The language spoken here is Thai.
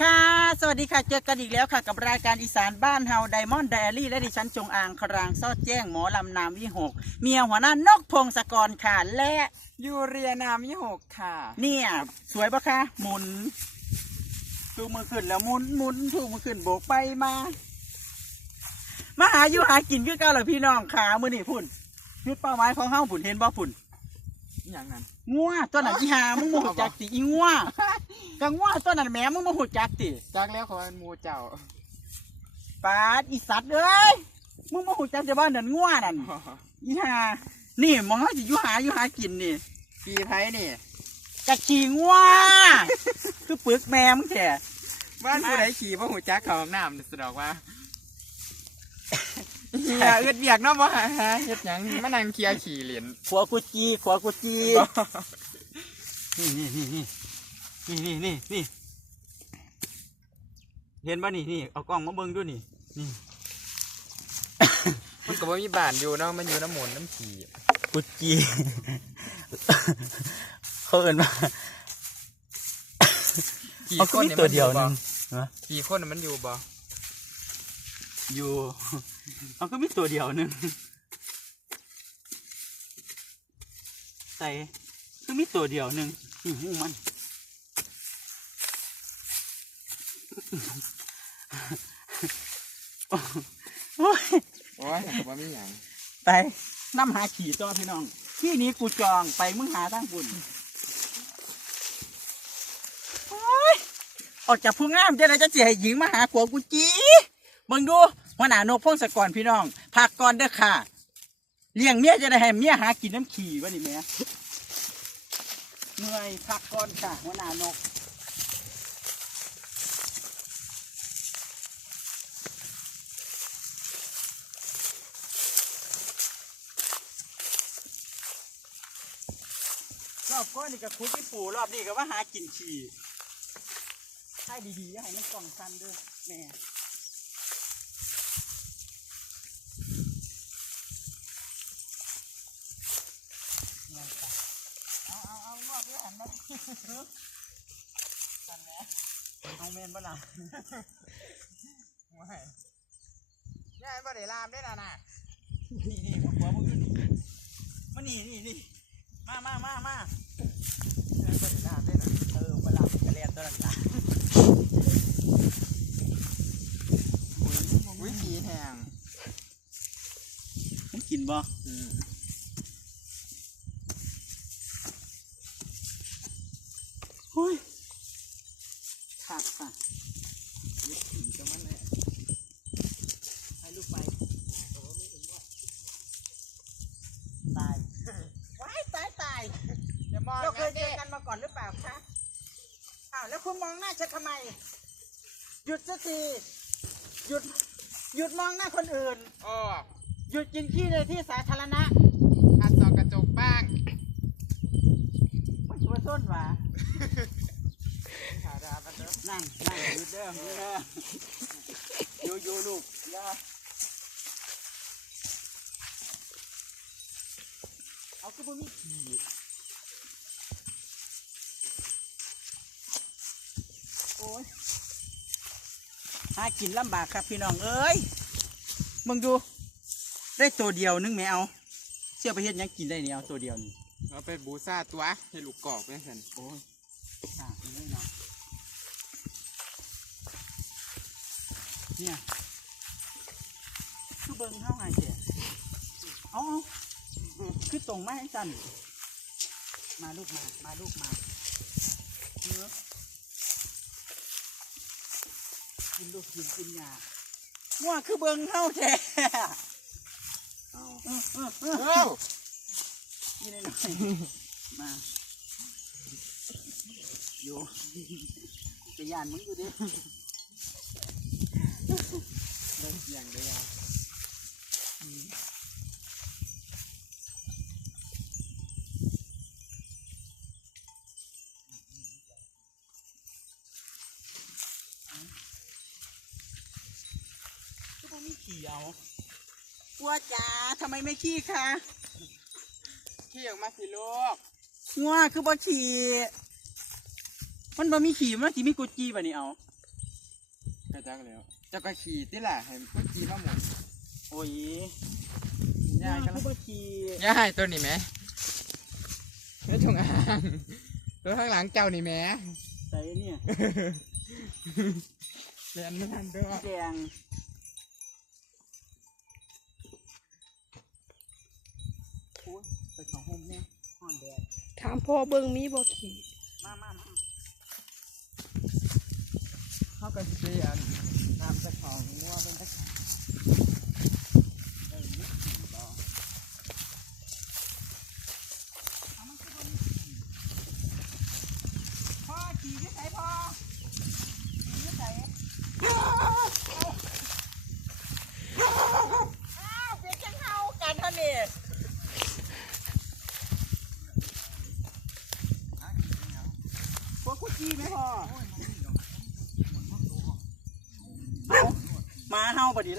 ค่ะ สวัสดีค่ะ เจอกันอีกแล้วค่ะ กับรายการอีสานบ้านเฮาไดมอนด์ไดอารี่และดิฉันจงอางครางซอดแจ้งหมอลำนามวิหก เมียหัวหน้านกพงศกรค่ะ และยูเรียนามยี่หกค่ะ เนี่ยสวยปะคะ หมุนถูกมือขึ้นแล้วหมุนหมุนถูกมือขึ้นโบกไปมา มาหาอยู่หากินคือเกันเหรอพี่น้องขามือนี่พุ่นจุดเป้าหมายของเฮาพุ่นเห็นบ่พุ่น อย่างนั้นงัวตัวนั้นอีหามึงโมโหจักติอีงัวกังัวตัวนั้นแหมมึงโมโหจักติจากแล้วเขาเป็นหมูเจ้า ปาดอีสัตว์เอ้ยมึงมาหูจักจะบ้านนั่นง่วนั่นอีห่านี่มองเขาสิอยู่หาอยู่หากินนี่ปีไทยนี่กะขี่ง่วคือปึกแม่มึงแท้บ้านผู้ใดขี่พ่อหูจักเขาห้องน้ำนี่สดอกว่า เฮียเอื้อเบียกเนาะบ่ฮะเฮ็ดหยังมานั่งเคลียขี่เหรียญขัวกุจีขัวกุจีนี่นี่นี่นี่นี่นี่นี่เห็นป่ะนี่นี่เอากล้องมาเบิ้งด้วยนี่นี่มันก็บ่มีบ้านอยู่เนาะมันอยู่น้ำหมุนน้ำขี่กุจีเขาเอินว่าขี่คนเนี่ยมันอยู่บ่กี่คนมันอยู่บ่อยู่ มันก็มีตัวเดียวหนึงใส่ก็มีตัวเดียวหนึงนี่หูมันโอ้ยโอ้ยแต่ก็บ่มีหยังไปน้ำหาขี่ต่อพี่น้อง ที่นี้กูจองไปมึงหาทางบุญโอ้ยออกจากผู้งามจะได้จะเจียหญิงมาหาขัวกูจี มึงดูหัวหน้านกพงศกรพี่น้องพักก่อนเด้อค่ะเลี้ยงเมียจะได้ให้เมียหากินน้ำขี่วะนี่แม่เหนื่อยพักก่อนค่ะหัวหน้านกรอบก้อนนี่ก็คุดที่ปูรอบนี้ก็ว่าหากินขี่ให้ดีๆให้มันกล่องสั้นเด้วยแม่เนี่ยจ้ะเอาเอาเอางอกด้วย หันนแหน่เอาเมนบ่ล่ะโอ้ยยายบ่ได้ลามได้น่ะน่ะนี่นี่พวกหัวมึงมานี่นี่นี่มามามามายายบ่ได้ลามได้น่ะเออเวลาจะเรียนตัวนั้นละอุ้ยขี่แหงมึงกินบ่อืม เฮ้ยขาดค่ะ ยึดขี่กับมันเลย ให้ลูกไปตายว้ายตายตาย อย่ามอง เราเคย นะ เจ เจ๊ อกันมาก่อนหรือเปล่าคะอ้าวแล้วคุณมองหน้าฉันทำไม หยุดสักทีหยุดหยุดมองหน้าคนอื่น โอ้หยุดกินขี้ในที่สาธารณะอัดสองกระจกบ้างมันตัวส้นหวะหาดาบันเด้อนั่งนั่งหยุดเด้อหยุดเด้ออยู่อยู่ลูกอย่าเอาก็บ่มีขี้ ยหากินลำบากครับพี่น้องเอ้ยมึงดู ได้ตัวเดียวนึงไหมเอาเชื่อไปเฮ็ดหยังกินได้เนี่ยเอาตัวเดียวนี่เอาไปบูซาตัวให้ลูกกอกเนี่ยเห็นโอ้ยอะนี่เนาะเนี่ยคือเบิ้งเท่าไงเจ๊เอาเอาคือตรงมาให้จันมาลูกมา มาลูกมาเนื้อ กินลูกกินกินยาว่าคือเบิ้งเท่าแท้เอาเออเออเออเอ้านี่หน่อยๆมาอยู่จะยานมึงอยู่ดิ เล่นเสียงเลยอะ ก็ต้องมี ขี่เอาวัวจ๋าทำไมไม่ขี้คะขี้ออกมาสิลูกงัวคือบ่ขี่มันบ่มีขี่มันสิมีกุจีบ่นี่เอากระจักแล้วเจ้าก็ขี่ติล่ะให้ก็ขี่มาหมดโอ้ยยายก็ผู้บ่ขี่ยายตัวนี้ไหมไม่จงอางตัวข้างหลังเจ้านี่แหม่ใส่เนี่ยเรียนไม่ทันด้วยแดงโอ้ยไปเของโฮมเนี่ยห่อนแดด ถามพ่อเบิ้งมีบ่ขี่มามามาเขากันเรียนตามเจ้าของงัวเป็นตะขาเออนี่ขี่บ่เอามันคือบ่มีขี่พ่อขี่ที่ไหนพ่อขี่ที่ไหนอ้าวเป็นจังเฮากันท่านนี่ี้ไหมพ่อมาเฮาบัดนี้